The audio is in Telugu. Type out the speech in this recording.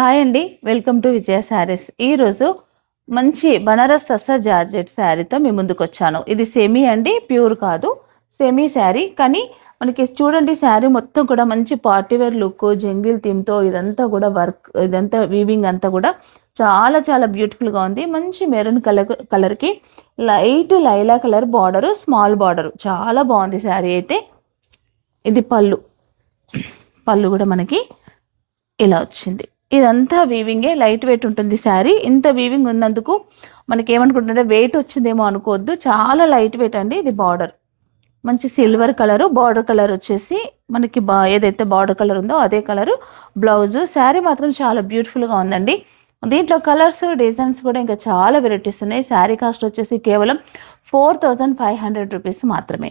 హాయ్ అండి. వెల్కమ్ టు విజయ శారీస్. ఈరోజు మంచి బనారస్ తస్సా జార్జెట్ శారీతో మీ ముందుకొచ్చాను. ఇది సెమీ అండి, ప్యూర్ కాదు. సెమీ శారీ కానీ మనకి చూడండి, శారీ మొత్తం కూడా మంచి పార్టీ వేర్ లుక్, జంగిల్ థీమ్‌తో ఇదంతా కూడా వర్క్, ఇదంతా వీవింగ్ అంతా కూడా చాలా చాలా బ్యూటిఫుల్‌గా ఉంది. మంచి మెరూన్ కలర్‌కి light Laila colour border, small border చాలా బాగుంది శారీ అయితే. ఇది పళ్ళు. పళ్ళు కూడా మనకి ఇలా వచ్చింది. ఇదంతా వీవింగే, లైట్ వెయిట్ ఉంటుంది శారీ. ఇంత వీవింగ్ ఉన్నందుకు మనకి ఏమనుకుంటుంటే వెయిట్ వచ్చిందేమో అనుకోవద్దు, చాలా లైట్ వెయిట్ అండి. ఇది బార్డర్ మంచి సిల్వర్ కలరు, బార్డర్ కలర్ వచ్చేసి మనకి ఏదైతే బార్డర్ కలర్ ఉందో అదే కలరు బ్లౌజు. శారీ మాత్రం చాలా బ్యూటిఫుల్గా ఉందండి. దీంట్లో కలర్స్, డిజైన్స్ కూడా ఇంకా చాలా వెరైటీస్ ఉన్నాయి. శారీ కాస్ట్ వచ్చేసి కేవలం 4500 రూపీస్ మాత్రమే.